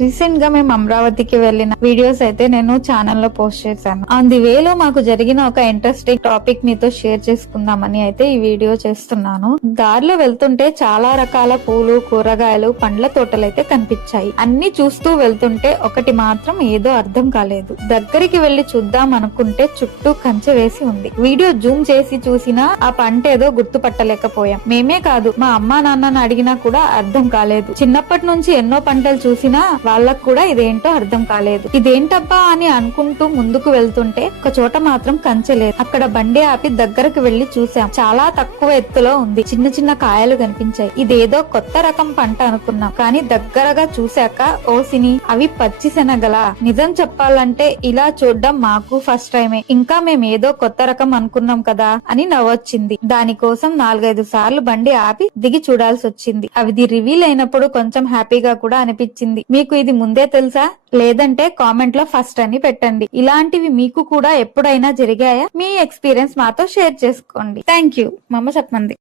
Recent గా మేము అమరావతికి వెళ్లిన వీడియోస్ అయితే నేను ఛానల్ లో పోస్ట్ చేశాను. ఆన్ ది వేలో మాకు జరిగిన ఒక ఇంట్రెస్టింగ్ టాపిక్ మీతో షేర్ చేసుకుందామని అయితే ఈ వీడియో చేస్తున్నాను. దారిలో వెళ్తుంటే చాలా రకాల పూలు, కూరగాయలు, పండ్ల తోటలైతే కనిపించాయి. అన్ని చూస్తూ వెళ్తుంటే ఒకటి మాత్రం ఏదో అర్థం కాలేదు. దగ్గరికి వెళ్లి చూద్దాం అనుకుంటే చుట్టూ కంచె వేసి ఉంది. వీడియో జూమ్ చేసి చూసినా ఆ పంట ఏదో గుర్తుపట్టలేకపోయాం. మేమే కాదు, మా అమ్మా నాన్నని అడిగినా కూడా అర్థం కాలేదు. చిన్నప్పటి నుంచి ఎన్నో పంటలు చూసినా వాళ్ళకు కూడా ఇదేంటో అర్థం కాలేదు. ఇదేంటబ్బా అని అనుకుంటూ ముందుకు వెళ్తుంటే ఒక చోట మాత్రం కంచె లేదు. అక్కడ బండి ఆపి దగ్గరకు వెళ్లి చూసాం. చాలా తక్కువ ఎత్తులో ఉంది. చిన్న చిన్న కాయలు కనిపించాయి. ఇదేదో కొత్త రకం పంట అనుకున్నాం. కానీ దగ్గరగా చూశాక ఓసిని అవి పచ్చి శనగలా. నిజం చెప్పాలంటే ఇలా చూడడం మాకు ఫస్ట్ టైమే. ఇంకా మేమేదో కొత్త రకం అనుకున్నాం కదా అని నవ్వొచ్చింది. దానికోసం 4-5 సార్లు బండి ఆపి దిగి చూడాల్సి వచ్చింది. అవి రివీల్ అయినప్పుడు కొంచెం హ్యాపీగా కూడా అనిపించింది. మీకు ఇది ముందే తెలుసా? లేదంటే కామెంట్ లో ఫస్ట్ అని పెట్టండి. ఇలాంటివి మీకు కూడా ఎప్పుడైనా జరిగాయా? మీ ఎక్స్పీరియన్స్ మాతో షేర్ చేసుకోండి. Thank you. మా అమ్మ చెప్పమంది.